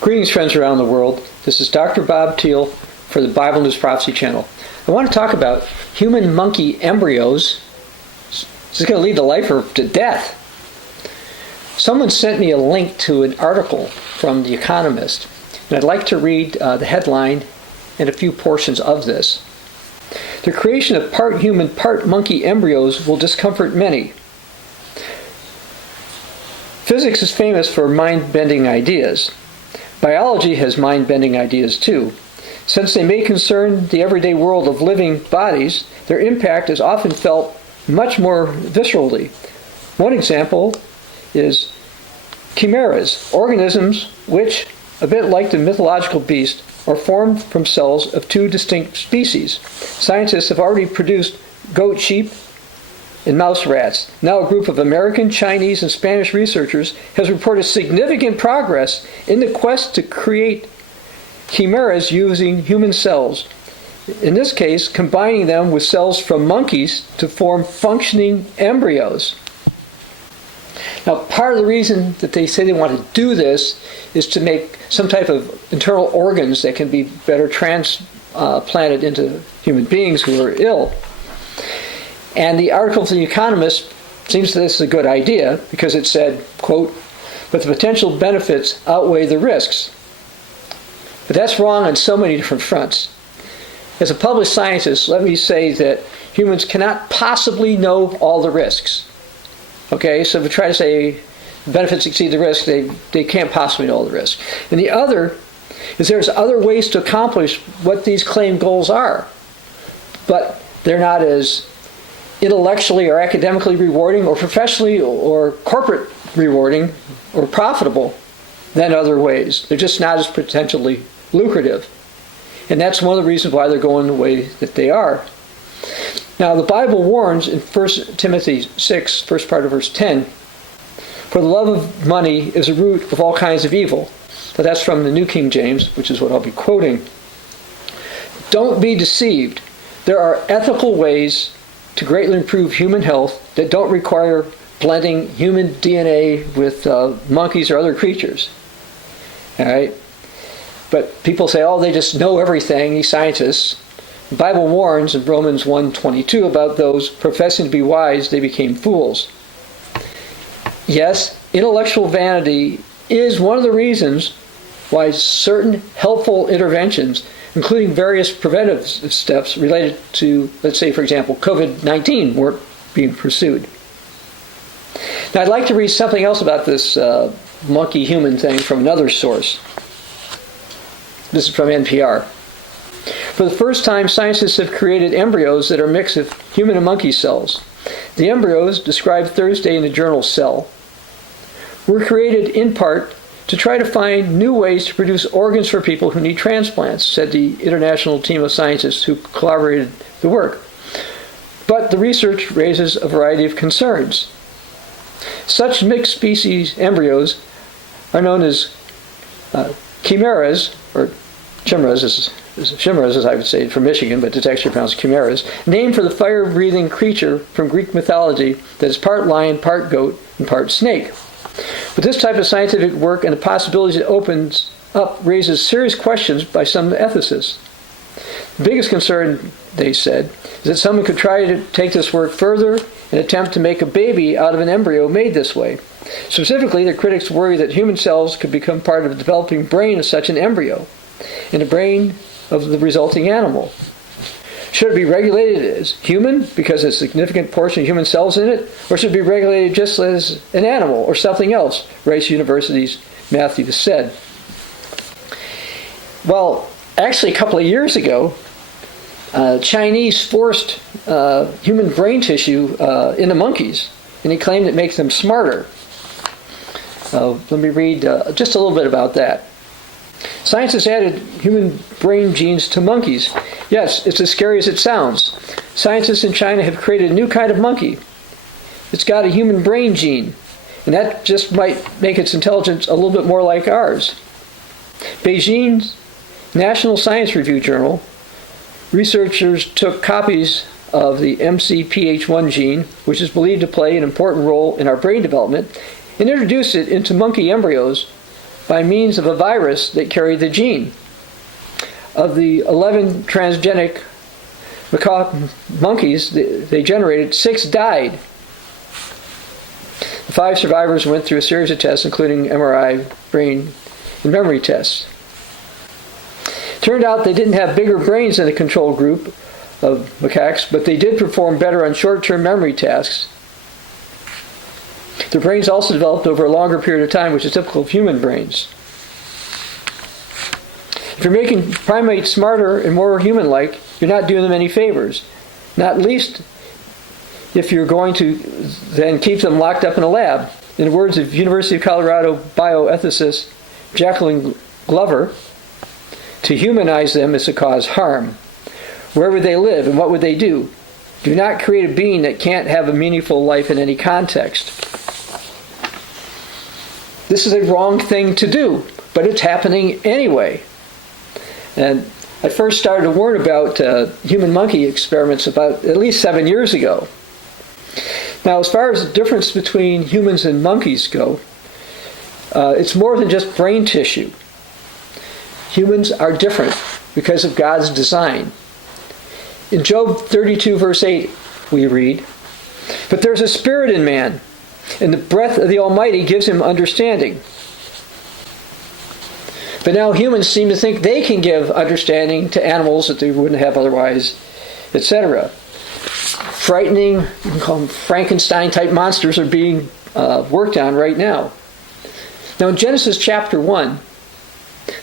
Greetings, friends around the world. This is Dr. Bob Thiel for the Bible News Prophecy Channel. I want to talk about human monkey embryos. This is going to lead the lifer to death. Someone sent me a link to an article from The Economist, and I'd like to read the headline and a few portions of this. The creation of part human, part monkey embryos will discomfort many. Physics is famous for mind-bending ideas. Biology has mind-bending ideas too. Since they may concern the everyday world of living bodies, their impact is often felt much more viscerally. One example is chimeras, organisms which, a bit like the mythological beast, are formed from cells of two distinct species. Scientists have already produced goat, sheep, and mouse rats. Now a group of American, Chinese, and Spanish researchers has reported significant progress in the quest to create chimeras using human cells. In this case, combining them with cells from monkeys to form functioning embryos. Now, part of the reason that they say they want to do this is to make some type of internal organs that can be better transplanted into human beings who are ill. And the article from The Economist seems that this is a good idea because it said, quote, "But the potential benefits outweigh the risks." But that's wrong on so many different fronts. As a published scientist, let me say that humans cannot possibly know all the risks. Okay, so if we try to say benefits exceed the risk, they can't possibly know all the risks. And the other is there's other ways to accomplish what these claimed goals are, but they're not as intellectually or academically rewarding or professionally or corporate rewarding or profitable than other ways. They're just not as potentially lucrative. And that's one of the reasons why they're going the way that they are. Now, the Bible warns in 1 Timothy 6, first part of verse 10, "For the love of money is a root of all kinds of evil." But that's from the New King James, which is what I'll be quoting. "Don't be deceived. There are ethical ways to greatly improve human health that don't require blending human DNA with monkeys or other creatures." All right? But people say, oh, they just know everything, these scientists. The Bible warns in Romans 1:22 about those professing to be wise, they became fools. Yes, intellectual vanity is one of the reasons why certain helpful interventions, including various preventive steps related to, let's say, for example, COVID-19, weren't being pursued. Now, I'd like to read something else about this monkey-human thing from another source. This is from NPR. "For the first time, scientists have created embryos that are a mix of human and monkey cells. The embryos, described Thursday in the journal Cell, were created in part to try to find new ways to produce organs for people who need transplants," said the international team of scientists who collaborated the work. "But the research raises a variety of concerns. Such mixed species embryos are known as chimeras, or chimeras, chimeras as I would say from Michigan, but it's actually pronounced chimeras, named for the fire-breathing creature from Greek mythology that is part lion, part goat, and part snake. But this type of scientific work and the possibilities it opens up raises serious questions by some ethicists. The biggest concern, they said, is that someone could try to take this work further and attempt to make a baby out of an embryo made this way. Specifically, the critics worry that human cells could become part of the developing brain of such an embryo and the brain of the resulting animal. Should it be regulated as human because there's a significant portion of human cells in it, or should it be regulated just as an animal or something else?" Rice University's Matthews said. Well, actually a couple of years ago, Chinese forced human brain tissue into monkeys, and he claimed it makes them smarter. Let me read just a little bit about that. "Scientists added human brain genes to monkeys. Yes, it's as scary as it sounds. Scientists in China have created a new kind of monkey. It's got a human brain gene, and that just might make its intelligence a little bit more like ours." Beijing's National Science Review journal, researchers took copies of the MCPH1 gene, which is believed to play an important role in our brain development, and introduced it into monkey embryos by means of a virus that carried the gene. Of the 11 transgenic macaque monkeys they generated, 6 died. The 5 survivors went through a series of tests, including MRI, brain, and memory tests. Turned out they didn't have bigger brains than the control group of macaques, but they did perform better on short-term memory tasks. Their brains also developed over a longer period of time, which is typical of human brains. If you're making primates smarter and more human-like, you're not doing them any favors. Not least if you're going to then keep them locked up in a lab. In the words of University of Colorado bioethicist Jacqueline Glover, to humanize them is to cause harm. Where would they live and what would they do? Do not create a being that can't have a meaningful life in any context. This is a wrong thing to do, but it's happening anyway. And I first started to warn about human-monkey experiments about at least 7 years ago. Now, as far as the difference between humans and monkeys go, it's more than just brain tissue. Humans are different because of God's design. In Job 32, verse 8, we read, "But there's a spirit in man, and the breath of the Almighty gives him understanding." But now humans seem to think they can give understanding to animals that they wouldn't have otherwise, etc. Frightening, you can call them Frankenstein-type monsters, are being worked on right now. Now in Genesis chapter 1,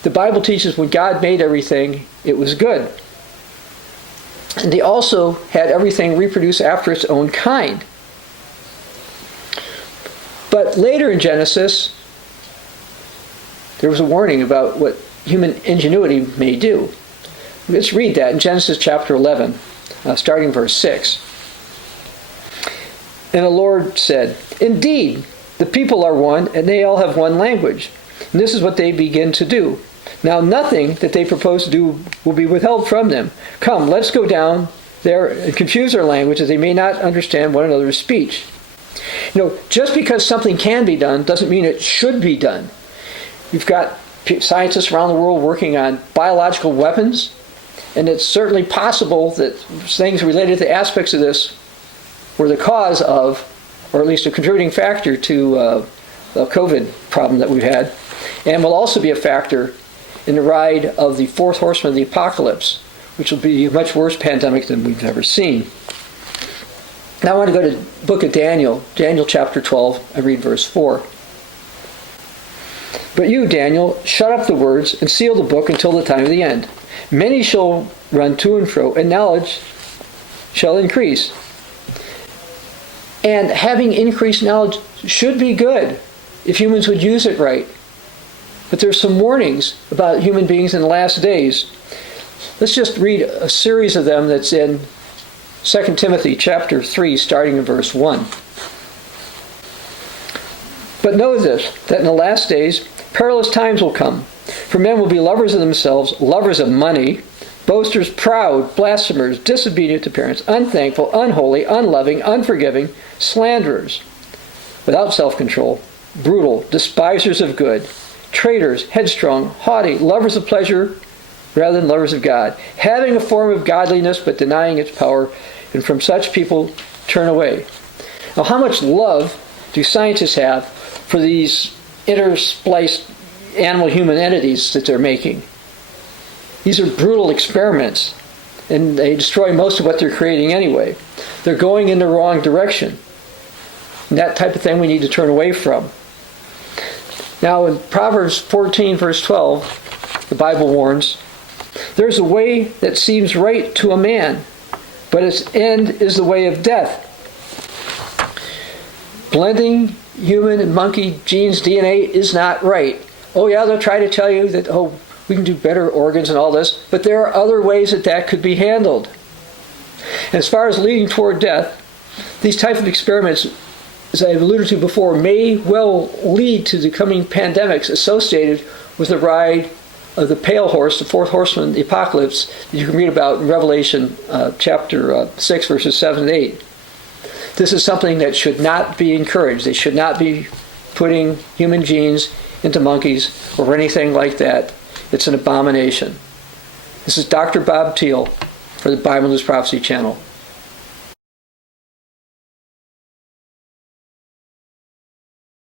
the Bible teaches when God made everything, it was good. And he also had everything reproduce after its own kind. But later in Genesis, there was a warning about what human ingenuity may do. Let's read that in Genesis chapter 11, starting verse 6. "And the Lord said, 'Indeed, the people are one, and they all have one language. And this is what they begin to do. Now nothing that they propose to do will be withheld from them. Come, let's go down there and confuse their language, that they may not understand one another's speech.'" Just because something can be done doesn't mean it should be done. We've got scientists around the world working on biological weapons, and it's certainly possible that things related to aspects of this were the cause of, or at least a contributing factor to the COVID problem that we've had, and will also be a factor in the ride of the 4th horseman of the apocalypse, which will be a much worse pandemic than we've ever seen. Now I want to go to the book of Daniel, Daniel chapter 12, and read verse 4. "But you, Daniel, shut up the words and seal the book until the time of the end. Many shall run to and fro, and knowledge shall increase." And having increased knowledge should be good if humans would use it right. But there's some warnings about human beings in the last days. Let's just read a series of them that's in 2 Timothy chapter 3, starting in verse 1. "But know this, that in the last days perilous times will come. For men will be lovers of themselves, lovers of money, boasters, proud, blasphemers, disobedient to parents, unthankful, unholy, unloving, unforgiving, slanderers, without self-control, brutal, despisers of good, traitors, headstrong, haughty, lovers of pleasure rather than lovers of God, having a form of godliness but denying its power, and from such people turn away." Now, how much love do scientists have for these interspliced animal-human entities that they're making? These are brutal experiments, and they destroy most of what they're creating anyway. They're going in the wrong direction. And that type of thing we need to turn away from. Now in Proverbs 14, verse 12, the Bible warns, "There's a way that seems right to a man, but its end is the way of death." Blending human and monkey genes, DNA, is not right. Oh yeah, they'll try to tell you that, we can do better organs and all this, but there are other ways that could be handled. And as far as leading toward death, these type of experiments, as I've alluded to before, may well lead to the coming pandemics associated with the ride of the pale horse, the 4th horseman, the apocalypse, that you can read about in Revelation chapter 6, verses 7 and 8. This is something that should not be encouraged. They should not be putting human genes into monkeys or anything like that. It's an abomination. This is Dr. Bob Thiel for the Bible News Prophecy Channel.